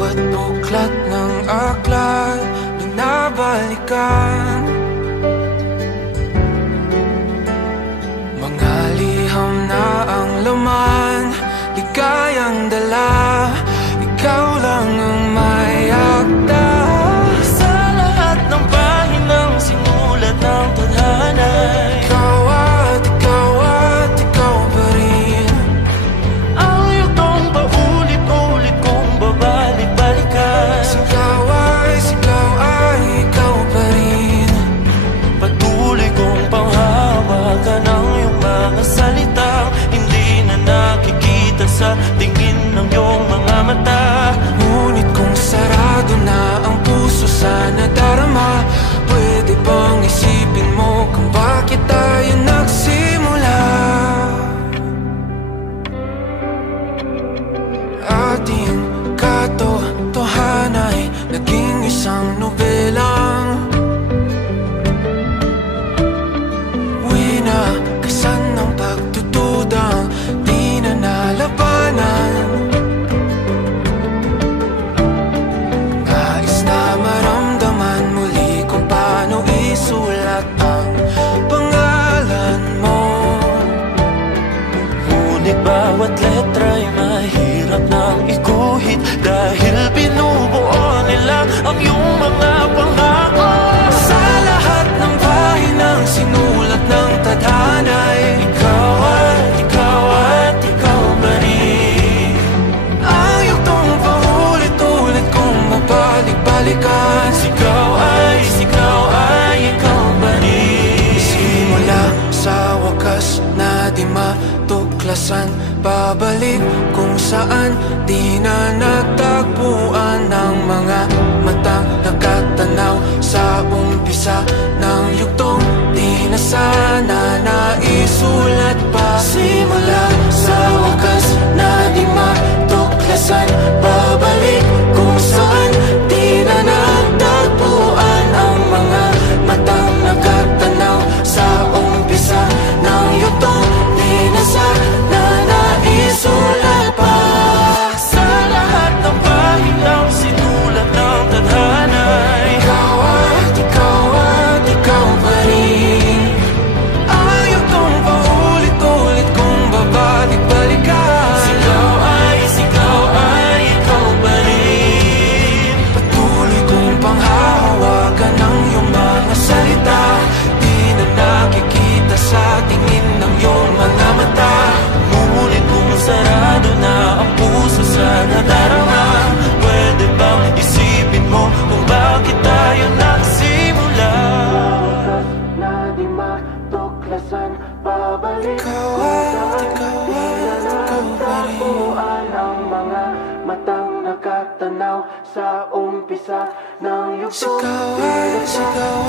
bawat buklat ng aklat binabalikan. Mga liham na ang laman, ligayang dala, ikaw lang ang may akda. Sa lahat ng pahinang sinulat ng tadhana, Ikaw at ikaw pa rin. ang yugtong paulit-ulit kong babalik-balikan. Sigaw ay ikaw pa rin. Patuloy kong panghawakan ang iyong mga salitang hindi na nakikita sa tingin ng iyong mga mata. Ngunit kung sarado na ang puso sa nadarama, pwede bang isipin mo kung bakit tayo nagsimula? Ating katotohanan ay naging isang nobelang winakasan ng pagtutudang di na nalabanan. Nais na maramdaman muli kung paano isulat ang pangalan mo. Ngunit bawat letra'y mahirap nang iguhit dahil binubuo nila ang iyong mga pangako. Sa lahat ng pahinang sinulat ng tadhana ay Ikaw ikaw pa rin. ang yugtong paulit-ulit kong mabalik-balikan. Sigaw ay ikaw pa rin. Simula sa wakas na di matuklasan, babalik kung saan di na natagpuan ng mga matang nakatanaw sa umpisa ng yugtong di na sana naisulat pa. Simula sa wakas na di matuklasan, babalik kung saan di na natagpuan ang mga matang nakatanaw sa umpisa ng yugtong di na sana naisulat pa. Sa lahat ng pahinang sinulat ng tadhana, Ikaw at ikaw pa rin. Ang yugtong paulit-ulit kong babalik-balikan. Sigaw ay ikaw pa rin. Patuloy kong panghahawakan ang iyong mga salita, di na nakikita sa tingin ng iyong mga mata. Ngunit kung sarado na ang puso sa nadarama, pwede bang isipin mo kung bakit tayo nagsimula? Na di matuklasan, babalik ikaw at ikaw pa rin. Ang mga matang nakatanaw sa umpisa ng yugtong. Sigaw